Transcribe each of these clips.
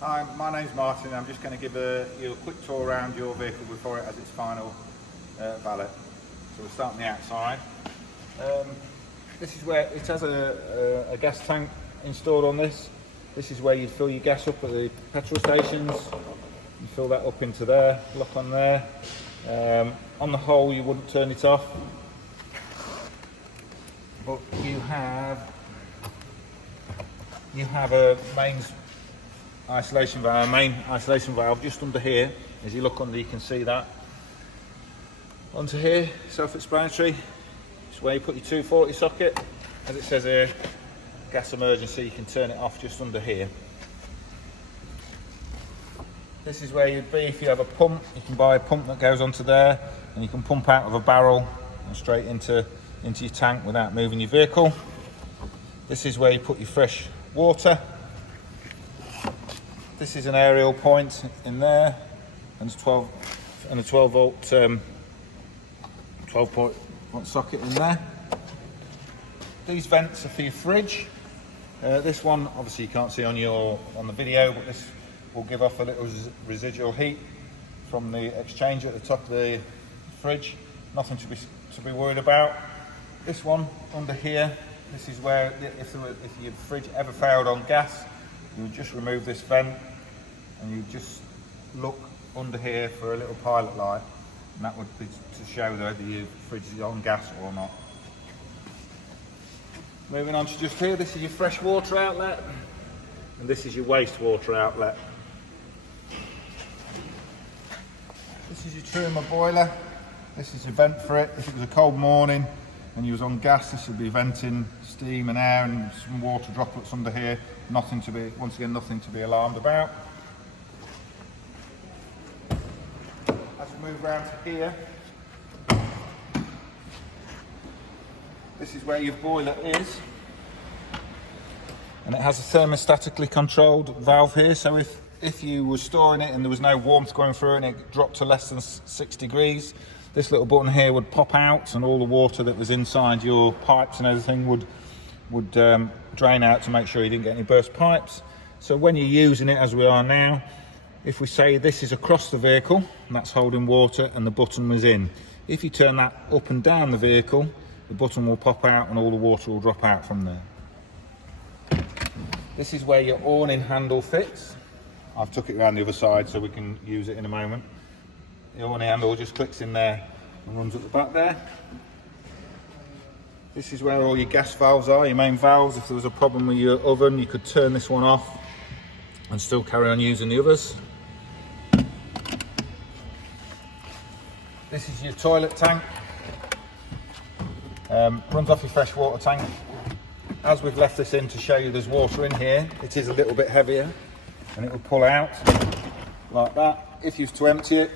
Hi, my name's Martin. I'm just going to give you a quick tour around your vehicle before it has its final valet. So we'll start on the outside. This is where it has a gas tank installed on this. This is where you fill your gas up at the petrol stations. You fill that up into there, lock on there. On the whole, you wouldn't turn it off, but you have a main isolation valve just under here. As you look under, you can see that. Onto here, self-explanatory. It's where you put your 240 socket. As it says here, gas emergency, you can turn it off just under here. This is where you'd be if you have a pump. You can buy a pump that goes onto there, and you can pump out of a barrel and straight into your tank without moving your vehicle. This is where you put your fresh water. This is an aerial point in there, and it's 12 and a 12 volt 12 volt socket in there. These vents are for your fridge. This one obviously you can't see on the video, but this will give off a little residual heat from the exchanger at the top of the fridge. Nothing to be worried about. This one under here, this is where if your fridge ever failed on gas, you would just remove this vent and you just look under here for a little pilot light, and that would be to show whether your fridge is on gas or not. Moving on to just here, this is your fresh water outlet, and this is your wastewater outlet. This is your Truma boiler. This is a vent for it. If it was a cold morning and you was on gas, this would be venting steam and air and some water droplets under here. Nothing to be alarmed about. As we move around to here, this is where your boiler is, and it has a thermostatically controlled valve here. So if you were storing it and there was no warmth going through and it dropped to less than 6 degrees, this little button here would pop out, and all the water that was inside your pipes and everything would drain out to make sure you didn't get any burst pipes. So when you're using it, as we are now, if we say this is across the vehicle, and that's holding water, and the button was in, if you turn that up and down the vehicle, the button will pop out and all the water will drop out from there. This is where your awning handle fits. I've took it around the other side so we can use it in a moment. The awning handle just clicks in there and runs at the back there. This is where all your gas valves are, your main valves. If there was a problem with your oven, you could turn this one off and still carry on using the others. This is your toilet tank. Runs off your fresh water tank. As we've left this in to show you there's water in here, it is a little bit heavier and it will pull out like that. If you was to empty it,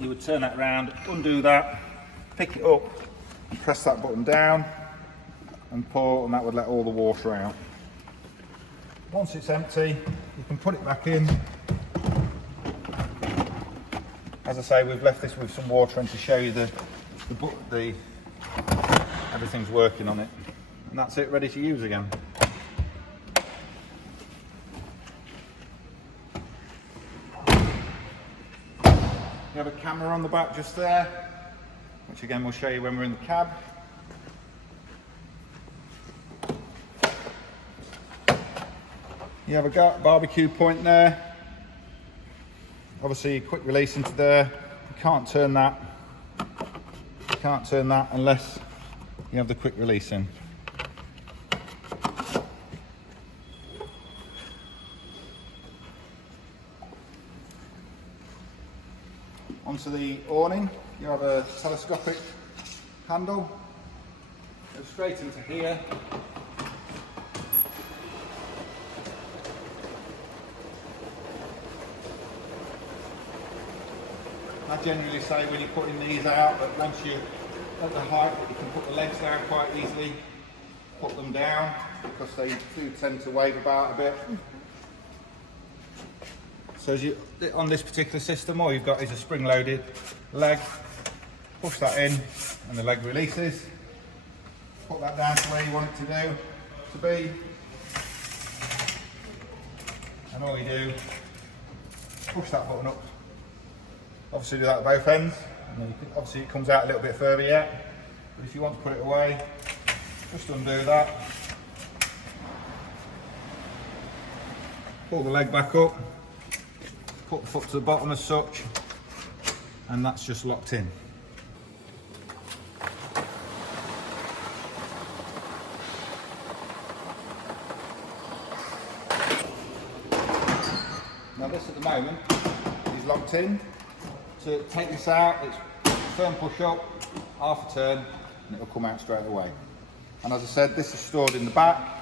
you would turn that around, undo that, pick it up, press that button down and pull, and that would let all the water out. Once it's empty, you can put it back in. As I say, we've left this with some water in to show you everything's working on it, and that's it, ready to use again. You have a camera on the back just there, which again we'll show you when we're in the cab. You have a barbecue point there. Obviously, quick release into there. You can't turn that. You can't turn that unless you have the quick release in. Onto the awning, you have a telescopic handle. Go straight into here. I generally say when you're putting these out that once you're at the height, you can put the legs down quite easily, put them down, because they do tend to wave about a bit. So as on this particular system, all you've got is a spring-loaded leg. Push that in and the leg releases. Put that down to where you want it to be. and all you do, push that button up. Obviously do that at both ends, and then you can, obviously it comes out a little bit further yet, but if you want to put it away, just undo that. Pull the leg back up, put the foot to the bottom as such, and that's just locked in. Now this at the moment is locked in. To take this out, it's firm push up, half a turn, and it'll come out straight away. And as I said, this is stored in the back.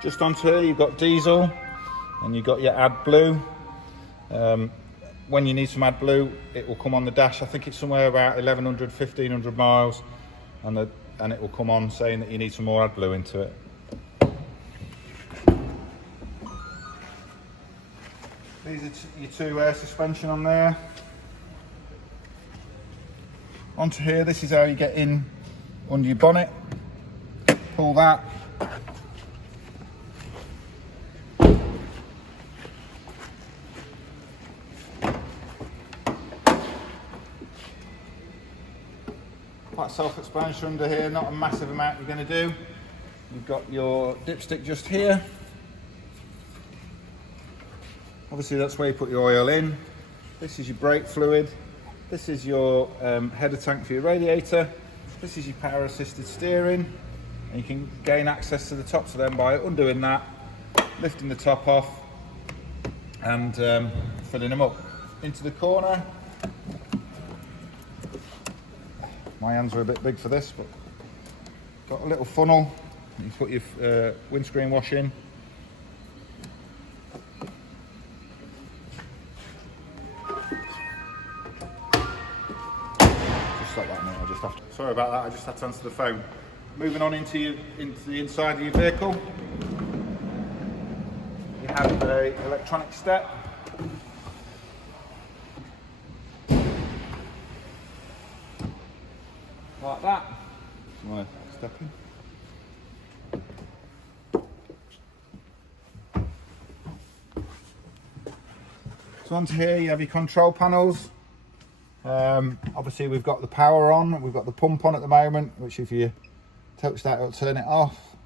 Just onto here you've got diesel and you've got your AdBlue. When you need some AdBlue, it will come on the dash. I think it's somewhere about 1100, 1500 miles, and it will come on saying that you need some more AdBlue into it. These are your two air suspension on there. Onto here, this is how you get in under your bonnet. Pull that. Quite self-explanatory under here, not a massive amount you're going to do. You've got your dipstick just here. Obviously that's where you put your oil in. This is your brake fluid. This is your header tank for your radiator. This is your power assisted steering. And you can gain access to the top to them by undoing that, lifting the top off and filling them up. Into the corner. My hands are a bit big for this, but got a little funnel. You put your windscreen wash in. Just like that, mate. I just have to. Sorry about that. I just had to answer the phone. Moving on into the inside of your vehicle, you have an electronic step. Like that. You want to step in. So onto here you have your control panels. Obviously we've got the power on, we've got the pump on at the moment, which if you touch that it'll turn it off.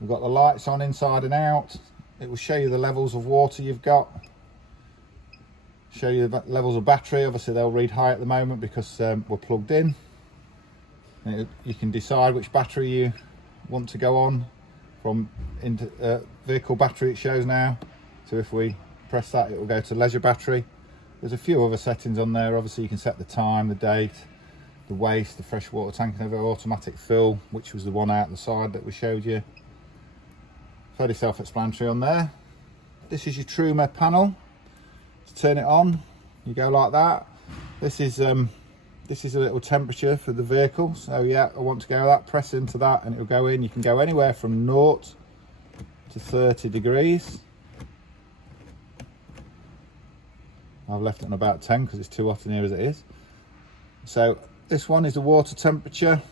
We've got the lights on inside and out. It will show you the levels of water you've got. Show you the levels of battery. Obviously they'll read high at the moment because we're plugged in. You can decide which battery you want to go on from into vehicle battery it shows now. So if we press that, it will go to leisure battery. There's a few other settings on there. Obviously you can set the time, the date, the waste, the fresh water tank, and automatic fill, which was the one out the side that we showed you. Fairly self-explanatory on there. This is your TrueMed panel. To turn it on, you go like that. This is a little temperature for the vehicle. So yeah, I want to go that, press into that and it'll go in. You can go anywhere from 0 to 30 degrees. I've left it on about 10 because it's too hot in here as it is. So this one is the water temperature.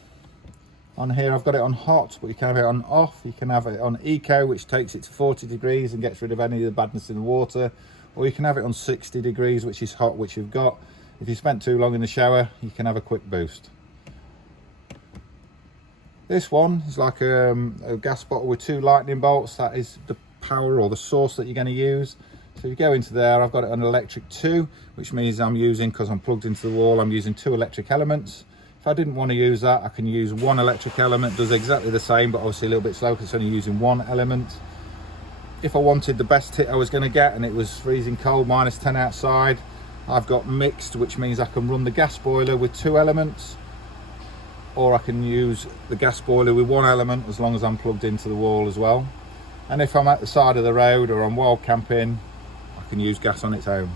On here I've got it on hot, but you can have it on off. You can have it on eco, which takes it to 40 degrees and gets rid of any of the badness in the water. Or you can have it on 60 degrees, which is hot, which you've got. If you spent too long in the shower, you can have a quick boost. This one is like a gas bottle with 2 lightning bolts. That is the power or the source that you're going to use. So you go into there, I've got it on electric 2, which means I'm using, because I'm plugged into the wall, I'm using 2 electric elements. If I didn't want to use that, I can use 1 electric element. Does exactly the same, but obviously a little bit slow because it's only using 1 element. If I wanted the best hit I was going to get and it was freezing cold, -10 outside, I've got mixed, which means I can run the gas boiler with 2 elements, or I can use the gas boiler with 1 element as long as I'm plugged into the wall as well. And if I'm at the side of the road or I'm wild camping, I can use gas on its own.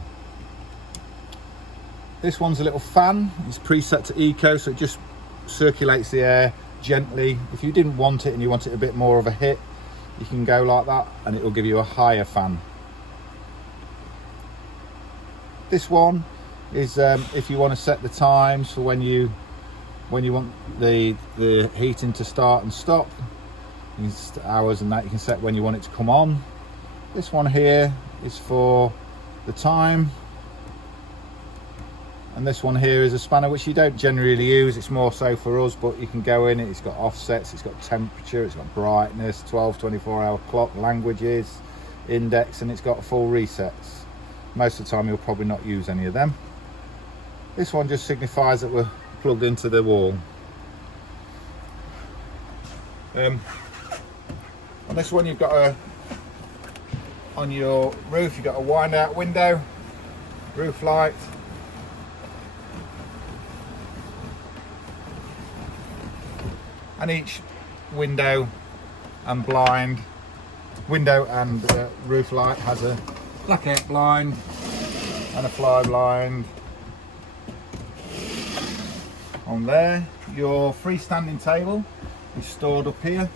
This one's a little fan. It's preset to eco, so it just circulates the air gently. If you didn't want it and you want it a bit more of a hit, you can go like that and it will give you a higher fan. This one is if you want to set the times for when you want the heating to start and stop. Hours and that you can set when you want it to come on. This one here is for the time, and this one here is a spanner which you don't generally use. It's more so for us, but you can go in it. It's got offsets, it's got temperature, it's got brightness, 12-24-hour clock, languages, index, and it's got full resets. Most of the time you'll probably not use any of them. This one just signifies that we're plugged into the wall. On this one you've got on your roof you've got a wind out window, roof light, and each window and roof light has a blackout blind and a fly blind on there. Your freestanding table is stored up here.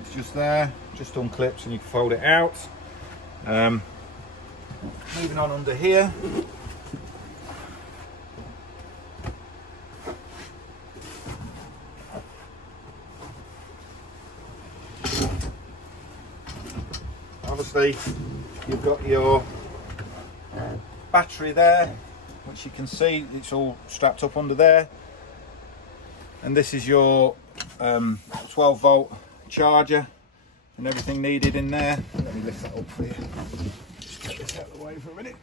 It's just there, just unclips and you can fold it out. Moving on under here, obviously you've got your battery there, which you can see it's all strapped up under there, and this is your 12 volt charger and everything needed in there. Let me lift that up for you. Just get this out of the way for a minute.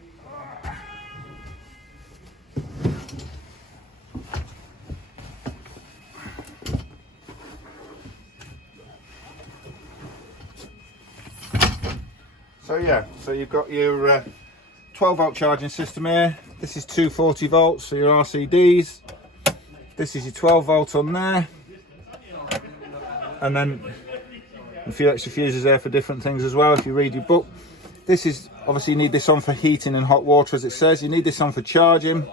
So yeah, so you've got your 12 volt charging system here. This is 240 volts, so your RCDs. This is your 12 volt on there, and then a few extra fuses there for different things as well if you read your book. This is obviously, you need this on for heating and hot water, as it says. You need this on for charging.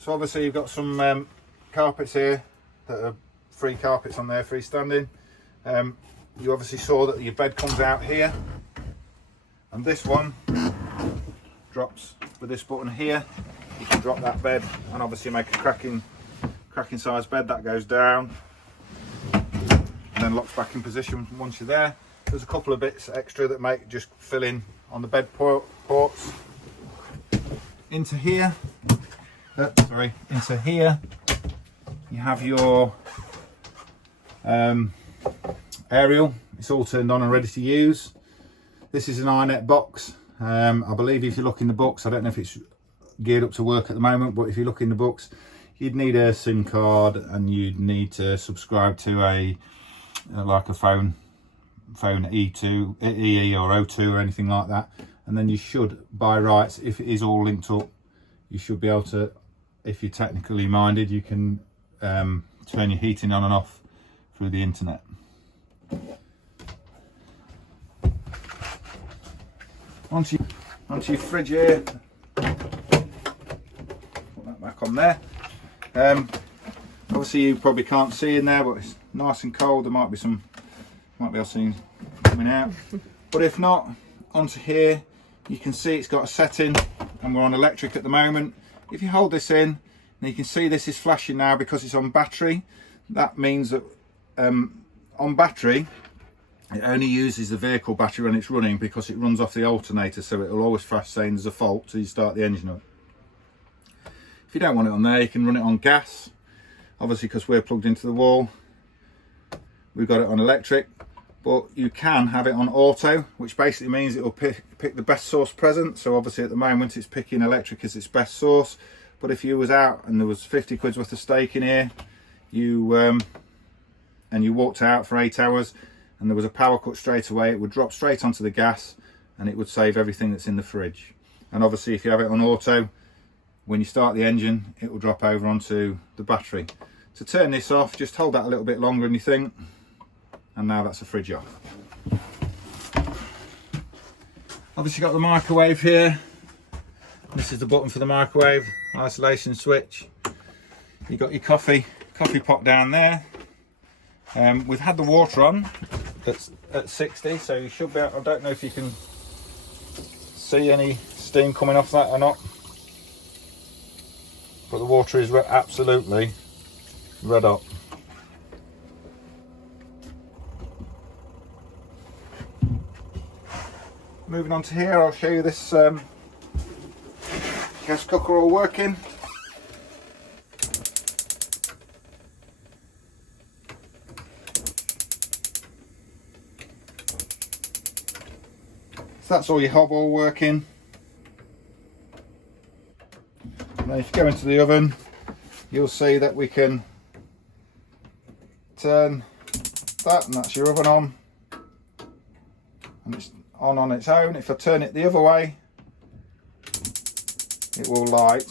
So obviously you've got some carpets here that are free carpets on there, freestanding. You obviously saw that your bed comes out here, and this one drops with this button here. You can drop that bed and obviously make a cracking size bed. That goes down and then locks back in position once you're there. There's a couple of bits extra that make just fill in on the bed ports. Into here, into here you have your aerial. It's all turned on and ready to use. This is an iNet box. I believe if you look in the books, I don't know if it's geared up to work at the moment, but if you look in the books, you'd need a SIM card and you'd need to subscribe to like a phone E2, EE or O2 or anything like that, and then you should, by rights, if it is all linked up, you should be able to, if you're technically minded, you can turn your heating on and off through the internet. Onto your fridge here, put that back on there. Obviously you probably can't see in there, but it's nice and cold. There might be able to see coming out, but if not, onto here you can see it's got a setting, and we're on electric at the moment. If you hold this in, and you can see this is flashing now because it's on battery. That means that on battery it only uses the vehicle battery when it's running, because it runs off the alternator, so it will always flash saying there's a fault till you start the engine up. If you don't want it on there, you can run it on gas. Obviously, because we're plugged into the wall, we've got it on electric, but you can have it on auto, which basically means it will pick the best source present. So obviously at the moment it's picking electric as its best source, but if you was out and there was 50 quid's worth of steak in here, and you walked out for 8 hours and there was a power cut straight away, it would drop straight onto the gas and it would save everything that's in the fridge. And obviously if you have it on auto, when you start the engine, it will drop over onto the battery. To turn this off, just hold that a little bit longer than you think, and now that's the fridge off. Obviously got the microwave here. This is the button for the microwave, isolation switch. You've got your coffee pot down there. We've had the water on that's at 60, so you should be able, I don't know if you can see any steam coming off that or not, but the water is absolutely red hot. Moving on to here, I'll show you this gas cooker all working. So that's all your hob all working. And then if you go into the oven, you'll see that we can turn that, and that's your oven on. And it's on its own. If I turn it the other way, it will light.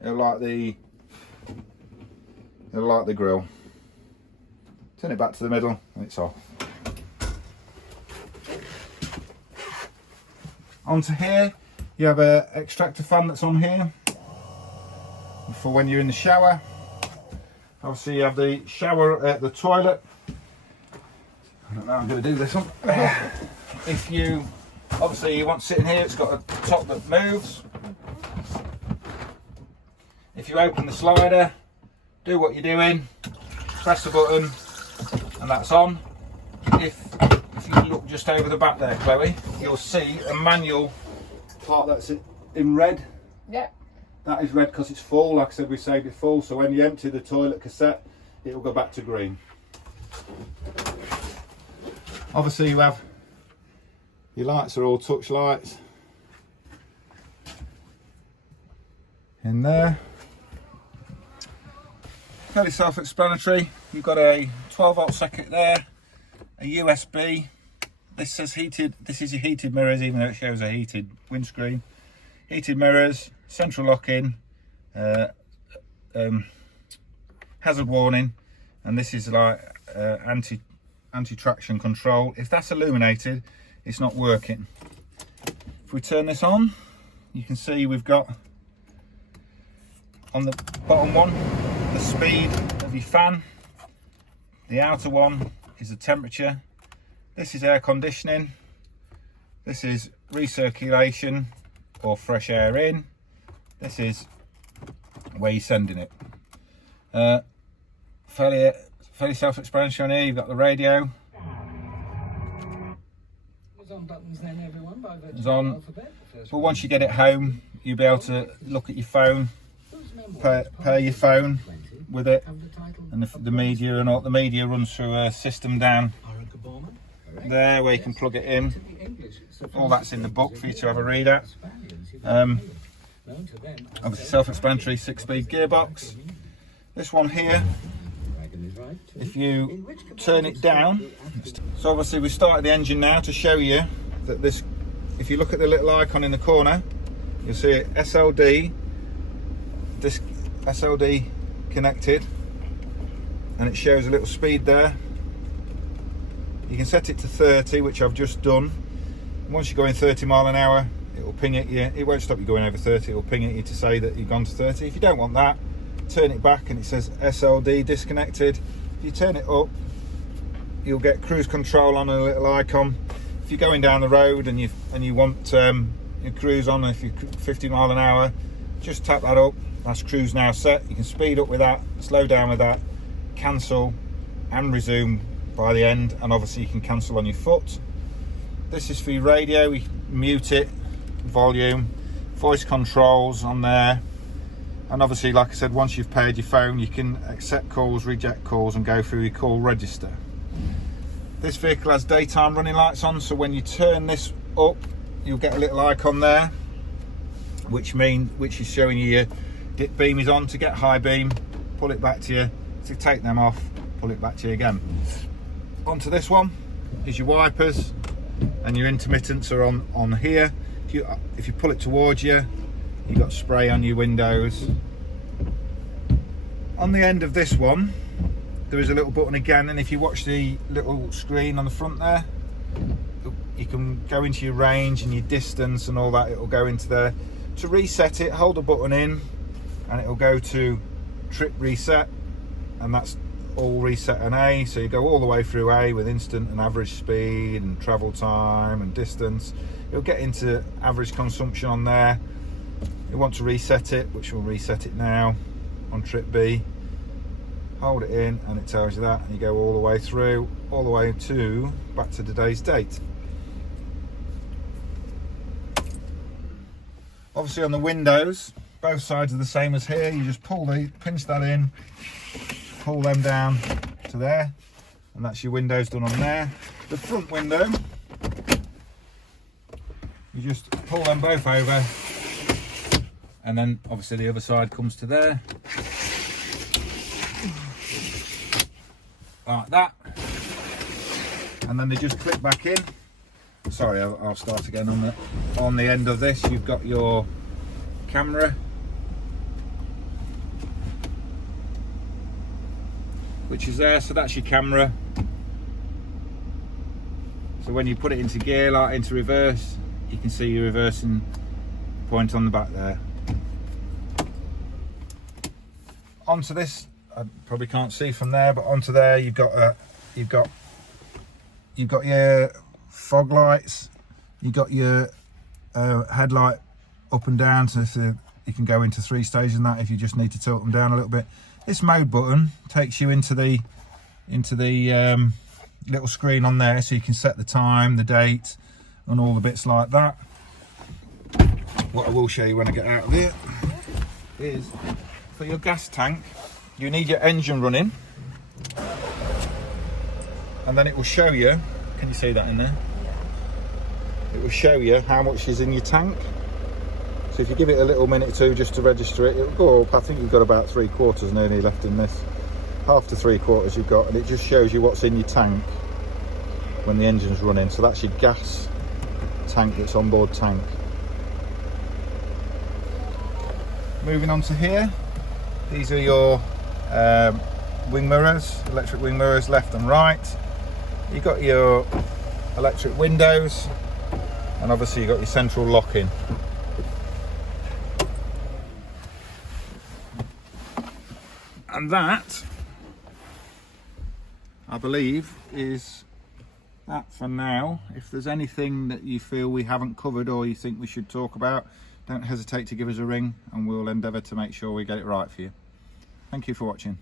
It'll light the grill. Turn it back to the middle and it's off. Onto here, you have an extractor fan that's on here for when you're in the shower. Obviously you have the shower at the toilet. I don't know how I'm going to do this one. If you, obviously you want to sit in here, it's got a top that moves. If you open the slider, do what you're doing, press the button and that's on. If you look just over the back there, Chloe, you'll see a manual part that's in red. Yeah. That is red because it's full. Like I said, we saved it full, so when you empty the toilet cassette, it will go back to green. Obviously you have, your lights are all touch lights in there. Fairly self-explanatory. You've got a 12-volt socket there, a USB. This says heated. This is your heated mirrors, even though it shows a heated windscreen. Heated mirrors, central lock-in, hazard warning, and this is like anti-traction control. If that's illuminated, it's not working. If we turn this on, you can see we've got on the bottom one the speed of your fan. The outer one is the temperature. This is air conditioning. This is recirculation or fresh air in. This is where you're sending it. Fairly self-explanatory on here. You've got the radio. It's on buttons then, everyone, by It's on. alphabet. But once you get it home, you'll be able to look at your phone, pair your phone with it, and the media and all. The media runs through a system down there where you can plug it in. All that's in the book for you to have a read at. Obviously self-explanatory, 6-speed gearbox. This one here, if you turn it down, so obviously we started the engine now to show you that this, if you look at the little icon in the corner, you'll see it SLD, this SLD connected, and it shows a little speed there. You can set it to 30, which I've just done. Once you're going 30 mile an hour, it will ping at you. It won't stop you going over 30, it will ping at you to say that you've gone to 30. If you don't want that, turn it back and it says SLD disconnected. If you turn it up, you'll get cruise control on a little icon. If you're going down the road and you want your cruise on, if you're 50 mile an hour, just tap that up. That's cruise now set. You can speed up with that, slow down with that, cancel and resume by the end, and obviously you can cancel on your foot. This is for your radio. We mute it, volume, voice controls on there, and obviously, like I said, once you've paired your phone, you can accept calls, reject calls, and go through your call register. This vehicle has daytime running lights on, so when you turn this up, you'll get a little icon there, which is showing you your dip beam is on. To get high beam, pull it back to you. To take them off, pull it back to you again. Onto this one is your wipers, and your intermittents are on here. If you pull it towards you, you've got spray on your windows. On the end of this one, there is a little button again, and if you watch the little screen on the front there, you can go into your range and your distance and all that. It will go into there. To reset it, hold the button in, and it'll go to trip reset, and that's all reset on A. So you go all the way through A with instant and average speed and travel time and distance. You'll get into average consumption on there. You want to reset it, which will reset it now on trip B. Hold it in and it tells you that, and you go all the way through, all the way to back to today's date. Obviously on the windows, both sides are the same as here. You just pinch that in, pull them down to there, and that's your windows done on there. The front window, you just pull them both over, and then obviously the other side comes to there, like that, and then they just click back in. Sorry, I'll start again. On the end of this, you've got your camera, which is there, so that's your camera. So when you put it into gear, like into reverse, you can see your reversing point on the back there. Onto this, I probably can't see from there, but onto there you've got your fog lights, you've got your headlight up and down, so you can go into 3 stages and that if you just need to tilt them down a little bit. This mode button takes you into the little screen on there, so you can set the time, the date, and all the bits like that. What I will show you when I get out of here is, for your gas tank, you need your engine running, and then it will show you, can you see that in there? It will show you how much is in your tank. So if you give it a little minute or two just to register it, it'll go up. I think you've got about 3/4 nearly left in this. Half to 3/4 you've got, and it just shows you what's in your tank when the engine's running. So that's your gas tank, that's on board tank. Moving on to here, these are your wing mirrors, electric wing mirrors, left and right. You've got your electric windows, and obviously you've got your central lock-in. And that, I believe, is that for now. If there's anything that you feel we haven't covered or you think we should talk about, don't hesitate to give us a ring, and we'll endeavour to make sure we get it right for you. Thank you for watching.